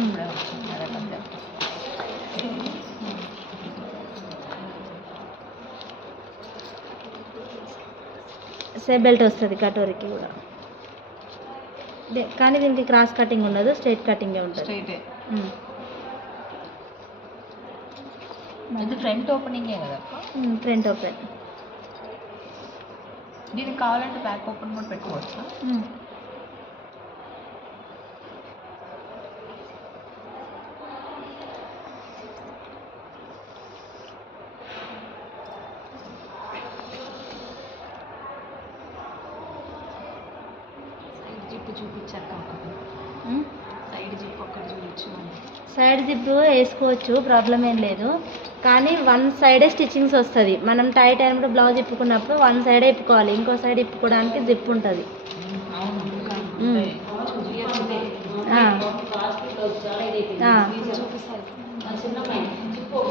ఇప్పుడే వచ్చింది అదే మధ్య. సేఫ్ బెల్ట్ వస్తుంది కటోరీకి కూడా. కానీ దీనికి క్రాస్ కటింగ్ ఉండదు, స్ట్రైట్ కటింగే ఉంటుంది. స్ట్రైటే. ఇది ఫ్రంట్ ఓపెనింగే కదా? Front open. దీనికి కావాలంటే బ్యాక్ ఓపెన్ కూడా పెట్టుకోవచ్చా? జిప్ చూపించాక సైడ్ జిప్ ఒక్కటి చూపించు. సైడ్ జిప్ వేసుకోవచ్చు, ప్రాబ్లం ఏం లేదు. కానీ వన్ సైడే స్టిచ్చింగ్స్ వస్తుంది. మనం టైట్ అయినప్పుడు బ్లౌజ్ ఇప్పుకున్నప్పుడు వన్ సైడే ఇప్పుకోవాలి, ఇంకో సైడ్ ఇప్పుకోవడానికి జిప్ ఉంటుంది.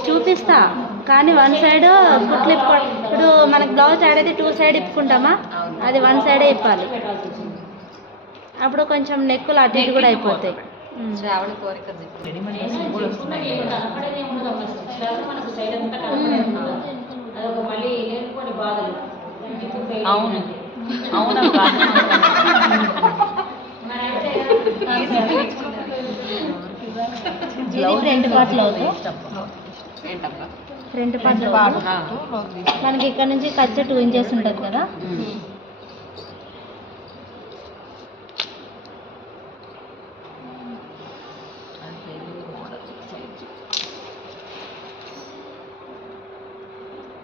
చూపిస్తా, కానీ వన్ సైడ్ కుట్లు ఇప్పుడు మనకు బ్లౌజ్ ఆడైతే టూ సైడ్ ఇప్పుకుంటామా, అది వన్ సైడే ఇప్పాలి. అప్పుడు కొంచెం నెక్కులు అటు ఇటు కూడా అయిపోతాయి. శ్రావణ కోరిక అవును అవును. ఇది ఫ్రంట్ పార్ట్ లోతు. ఫ్రంట్ పార్ట్ మనకి ఇక్కడ నుంచి కచ్చ 2 ఇంచెస్ ఉంటుంది కదా.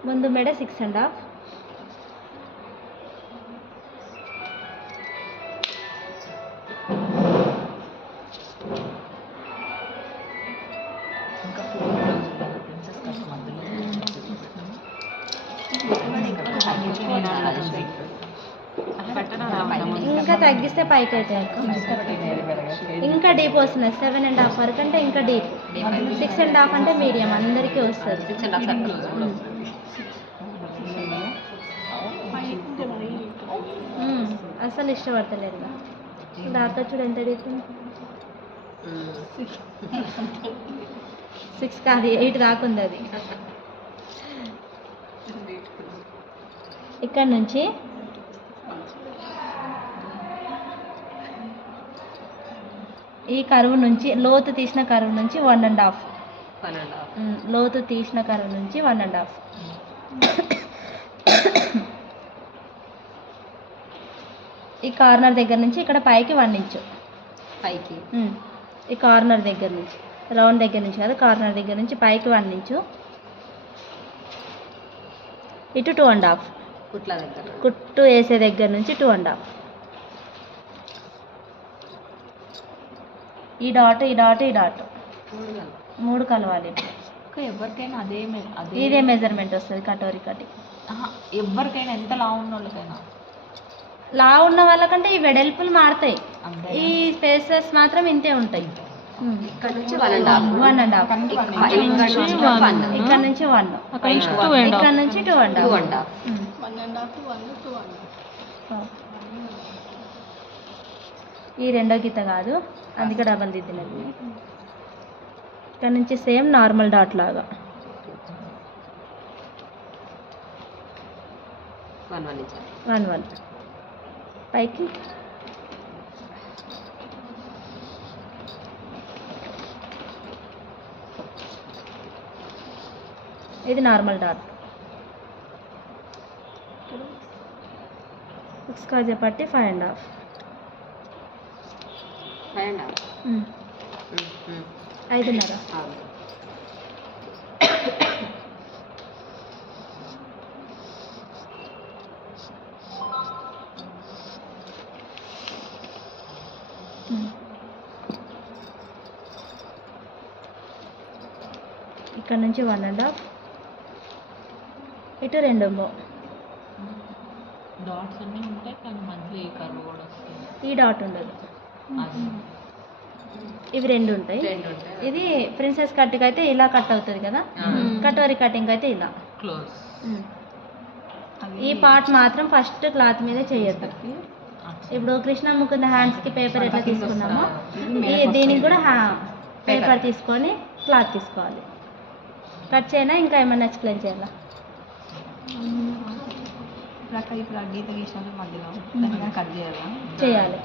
ముందు మెడ 6.5. ఇంకా తగ్గిస్తే పైకి అవుతాయి అక్క. ఇంకా డీప్ వస్తుంది. 7.5 వరకు అంటే ఇంకా డీప్. 6.5 అంటే మీడియం, అందరికీ వస్తుంది. అసలు ఇష్టపడతలేదు. దాకా చూడు ఎంత డీప్. 6 కాదు 8 దాకుంది అది. ఇక్కడ నుంచి ఈ కరువు నుంచి లోతు తీసిన కరువు నుంచి 1.5. లోతు తీసిన కరువు నుంచి 1.5. ఈ కార్నర్ దగ్గర నుంచి ఇక్కడ పైకి 1 ఇంచు పైకి. ఈ కార్నర్ దగ్గర నుంచి, రౌండ్ దగ్గర నుంచి కాదు, కార్నర్ దగ్గర నుంచి పైకి 1 ఇంచు. ఇటు 2.5. కుట్ల దగ్గర, కుట్టు వేసే దగ్గర నుంచి 2.5. ఈ డాట్ ఈ డాట్ ఈ డాట్ 3 కలవాలి. ఎవరికైనా ఇదే మెజర్మెంట్ వస్తుంది కటోరీ కటింగ్. ఎవరికైనా ఎంత లావు ఉన్న వాళ్ళకైనా. లా ఉన్న వాళ్ళకంటే ఈ వెడల్పులు మారుతాయి, ఈ స్పేసెస్ మాత్రం ఇంతే ఉంటాయి. ఇక్కడ నుంచి 1.5. ఇక్కడ నుంచి 1, ఇక్కడ నుంచి 2.5. ఈ రెండో గీత కాదు, అందుకే డబల్ దిద్దినది. ఇక్కడ నుంచి సేమ్ నార్మల్ డాట్ లాగా 1 పైకి. ఇది నార్మల్ డాట్. ఉస్కాజే పట్టి 5.5. 5.5. ఇక్కడ నుంచి 1.5, ఇటు 2. డాట్స్ అన్నీ ఉంటాయి కానీ మధ్యలో ఈ కర్వ్ కూడా వస్తుంది. ఈ డాట్ ఉండదు, ఇవి 2 ఉంటాయి. ఇది ప్రిన్సెస్ కట్కి అయితే ఇలా కట్ అవుతుంది కదా, కటోరీ కటింగ్ అయితే ఇలా క్లోజ్. ఈ పార్ట్ మాత్రం ఫస్ట్ క్లాత్ మీద చేయొద్దు. ఇప్పుడు కృష్ణ ముకుంద హ్యాండ్స్కి పేపర్ ఎట్లా తీసుకున్నామో దీనికి కూడా పేపర్ తీసుకొని క్లాత్ తీసుకోవాలి. కట్ చేయనా ఇంకా ఏమైనా ఎక్స్ప్లెయిన్ చేయాలా? ఇప్పుడు గీత గీసినప్పుడు మధ్యలో కట్ చేయాలా? చేయాలి.